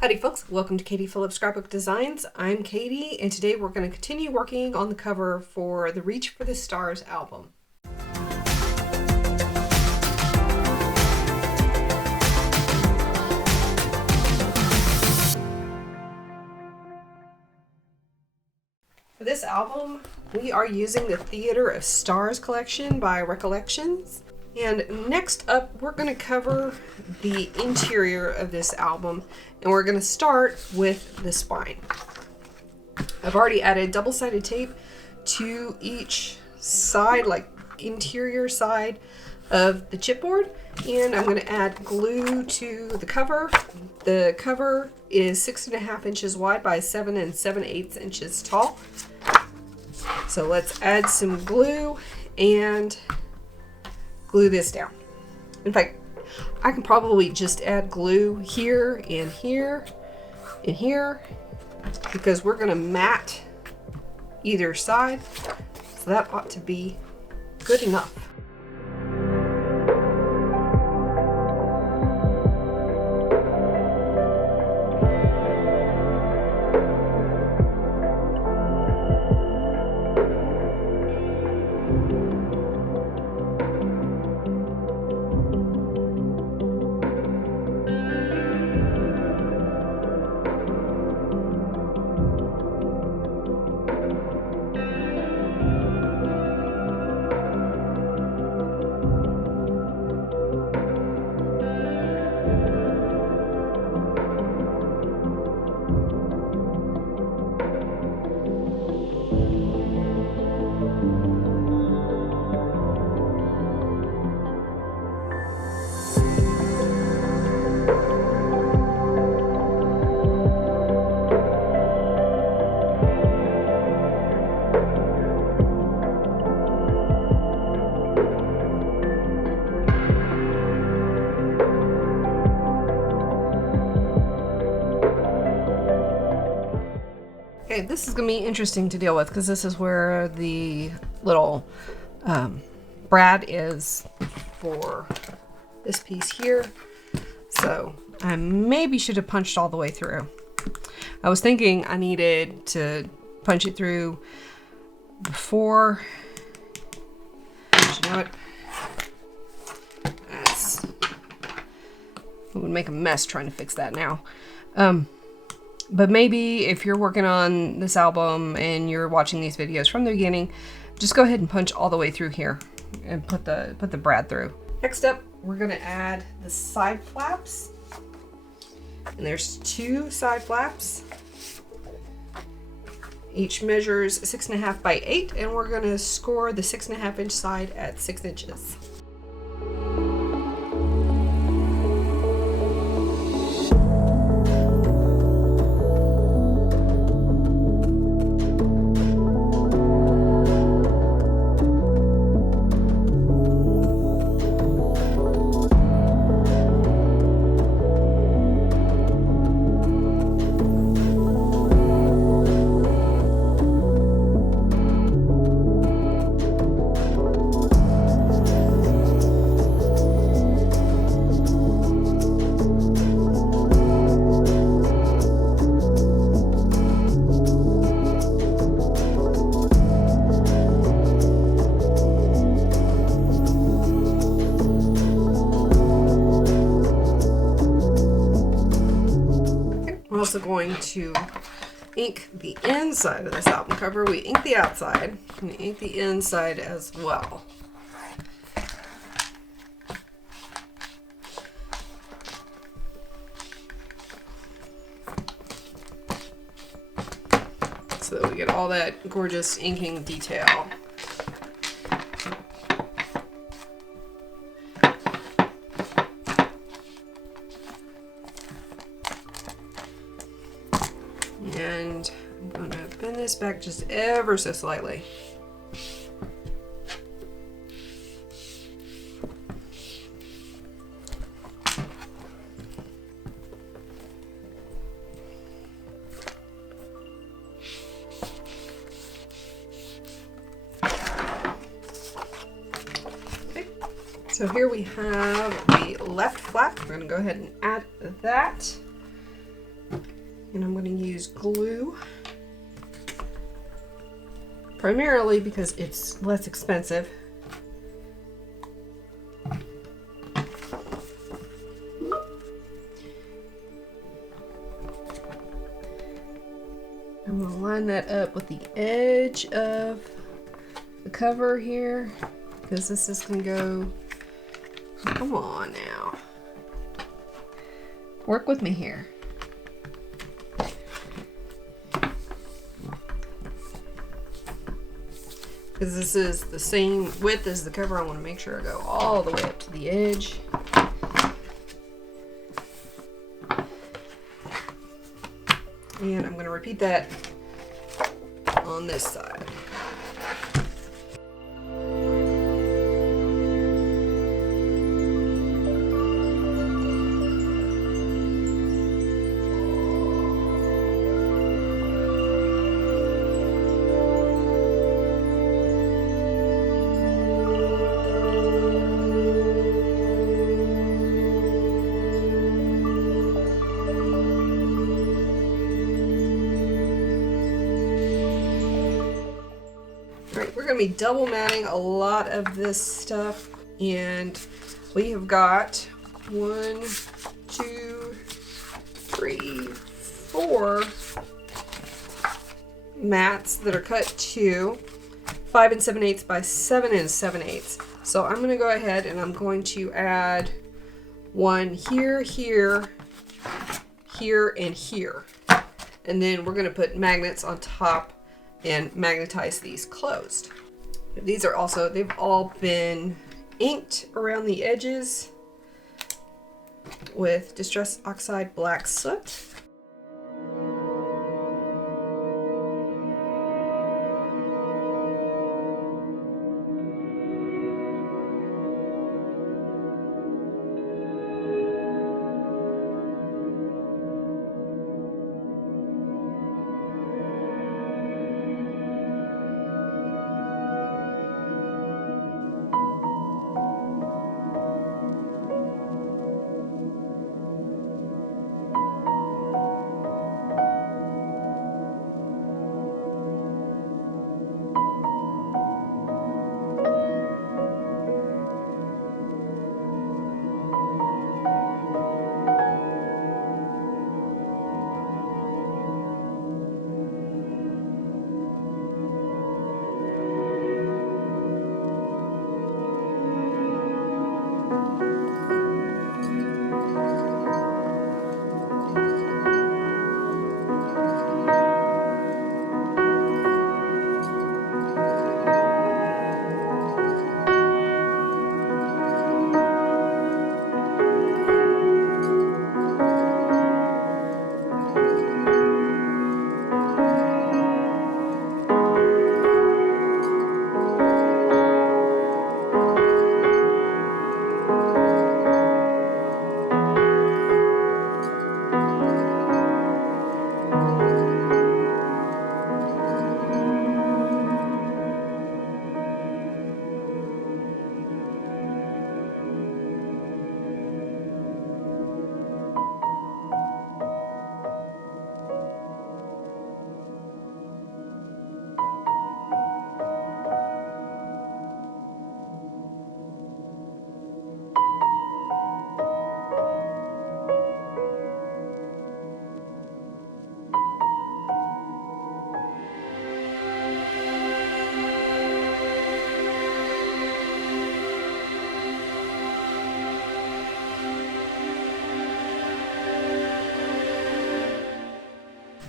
Howdy folks, welcome to Katie Phillips Scrapbook Designs. I'm Katie and today we're going to continue working on the cover for the Reach for the Stars album. For this album, we are using the Theater of Stars collection by Recollections. And next up, we're going to cover the interior of this album, and we're going to start with the spine. I've already added double-sided tape to each side, like interior side of the chipboard, and I'm going to add glue to the cover. The cover is 6.5 inches wide by 7 7/8 inches tall. So let's add some glue and glue this down. In fact, I can probably just add glue here and here and here because we're going to mat either side, so that ought to be good enough. Okay, this is going to be interesting to deal with because this is where the little brad is for this piece here. So I maybe should have punched all the way through. I was thinking I needed to punch it through before. But you know what? I'm gonna make a mess trying to fix that now. But maybe if you're working on this album and you're watching these videos from the beginning, just go ahead and punch all the way through here and put the brad through. Next up, we're gonna add the side flaps. And there's 2 side flaps. Each measures 6.5 by 8, and we're gonna score the 6.5 inch side at 6 inches. We're also going to ink the inside of this album cover. We ink the outside, and we ink the inside as well. So that we get all that gorgeous inking detail. And I'm going to bend this back just ever so slightly. Okay, so here we have the left flap. We're going to go ahead and add that. And I'm going to use glue. Primarily because it's less expensive. I'm going to line that up with the edge of the cover here, because this is going to go, come on now, work with me here. Because this is the same width as the cover, I want to make sure I go all the way up to the edge. And I'm going to repeat that on this side. We're going to be double matting a lot of this stuff, and we have got 1, 2, 3, 4 mats that are cut to 5 7/8 by 7 7/8. So I'm going to go ahead and I'm going to add one here, here, here, and here. And then we're going to put magnets on top and magnetize these closed. These are also, they've all been inked around the edges with Distress Oxide Black Soot.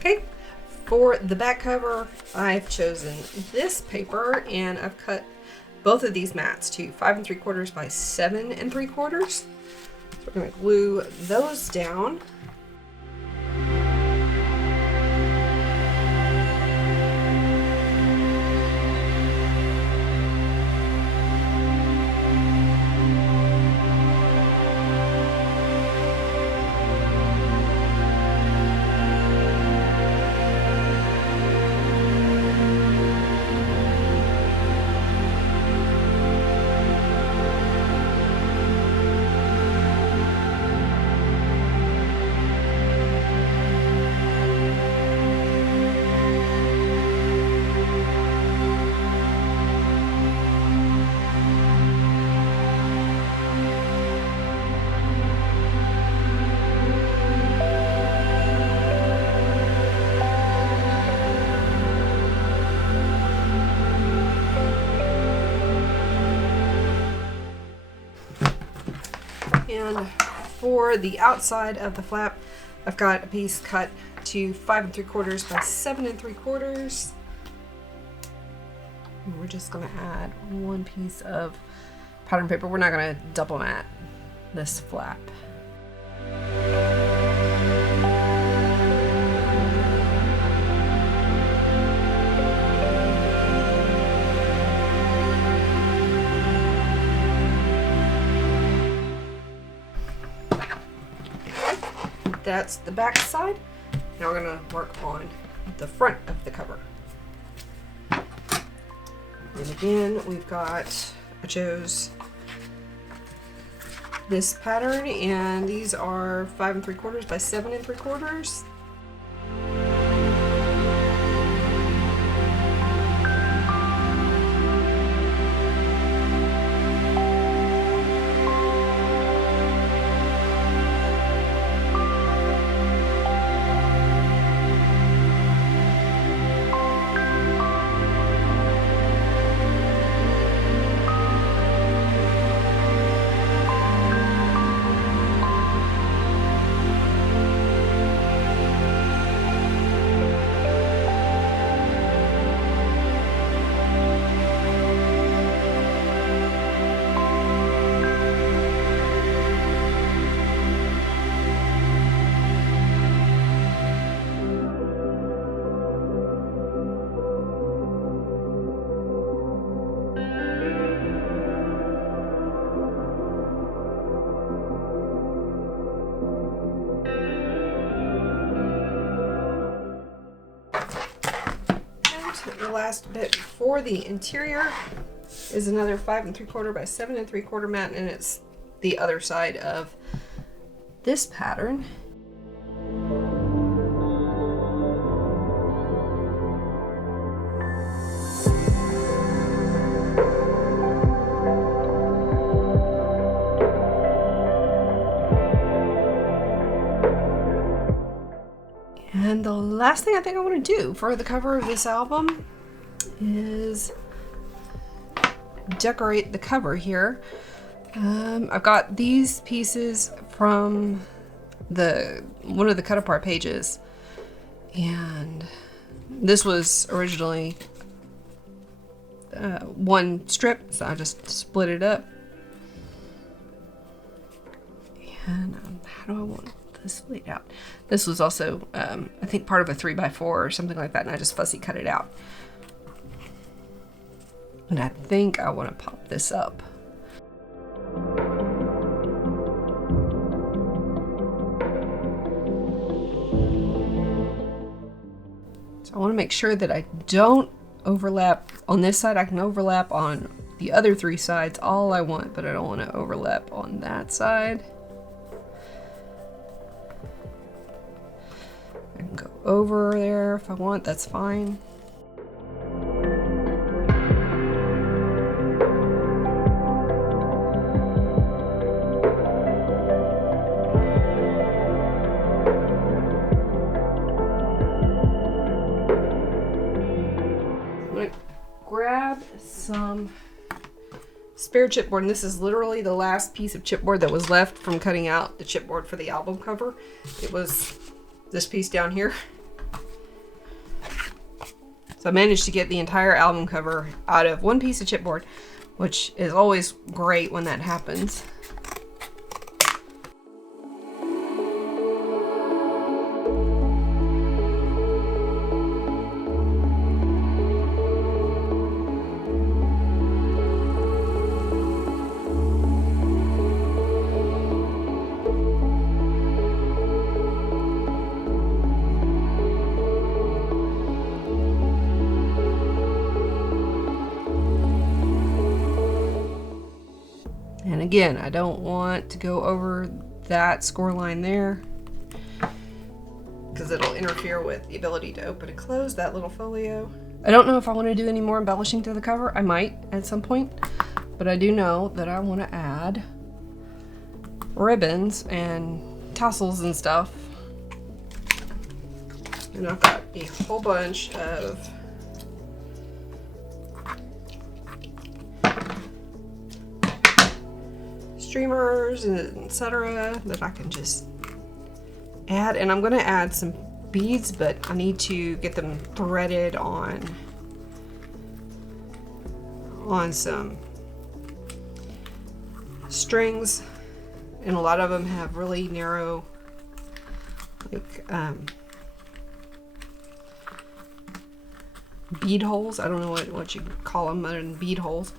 Okay, for the back cover, I've chosen this paper and I've cut both of these mats to 5 3/4 by 7 3/4. So we're going to glue those down. And for the outside of the flap, I've got a piece cut to 5 3/4 by 7 3/4. And we're just gonna add one piece of pattern paper. We're not gonna double mat this flap. That's the back side. Now we're gonna work on the front of the cover. And again, I chose this pattern, and these are 5 3/4 by 7 3/4. The last bit for the interior is another 5 3/4 by 7 3/4 mat, and it's the other side of this pattern. And the last thing I think I want to do for the cover of this album is decorate the cover here. I've got these pieces from one of the cut apart pages, and this was originally one strip, so I just split it up. And how do I want this laid out? This was also I think part of a 3x4 or something like that, and I just fussy cut it out. And I think I want to pop this up. So I want to make sure that I don't overlap on this side. I can overlap on the other 3 sides all I want, but I don't want to overlap on that side. I can go over there if I want, that's fine. I'm gonna grab some spare chipboard, and this is literally the last piece of chipboard that was left from cutting out the chipboard for the album cover. It was this piece down here. So I managed to get the entire album cover out of one piece of chipboard, which is always great when that happens. And again, I don't want to go over that score line there because it'll interfere with the ability to open and close that little folio. I don't know if I want to do any more embellishing to the cover. I might at some point, but I do know that I want to add ribbons and tassels and stuff. And I've got a whole bunch of streamers and etc. that I can just add. And I'm going to add some beads, but I need to get them threaded on some strings, and a lot of them have really narrow, like bead holes. I don't know what you call them other than bead holes.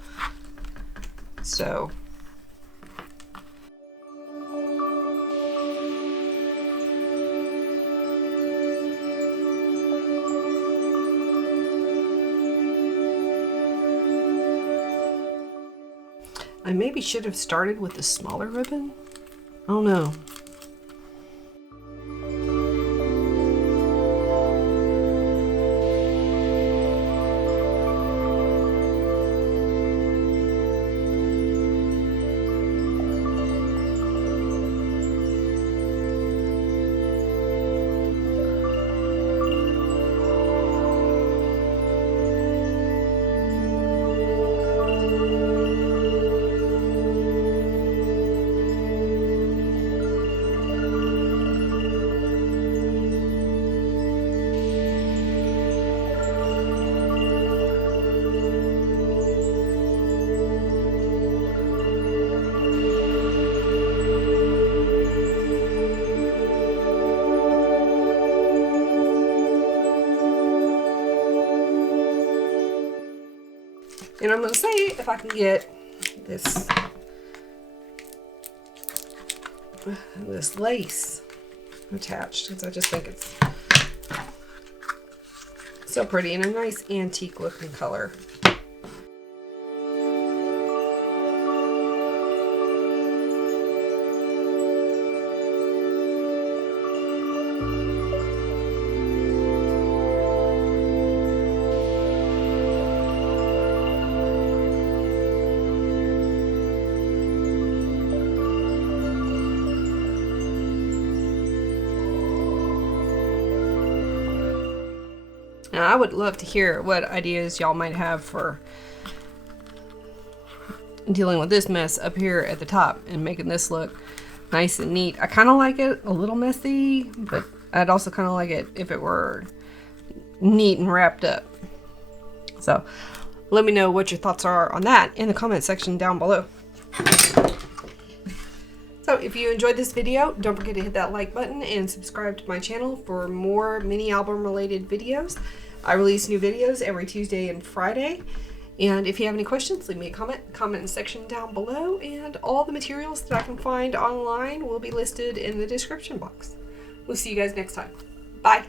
So I maybe should have started with the smaller ribbon. I don't know. And I'm going to see if I can get this lace attached, because I just think it's so pretty and a nice antique looking color. Now, I would love to hear what ideas y'all might have for dealing with this mess up here at the top and making this look nice and neat. I kind of like it a little messy, but I'd also kind of like it if it were neat and wrapped up. So let me know what your thoughts are on that in the comment section down below. So if you enjoyed this video, don't forget to hit that like button and subscribe to my channel for more mini album related videos. I release new videos every Tuesday and Friday. And if you have any questions, leave me a comment section down below, and all the materials that I can find online will be listed in the description box. We'll see you guys next time. Bye.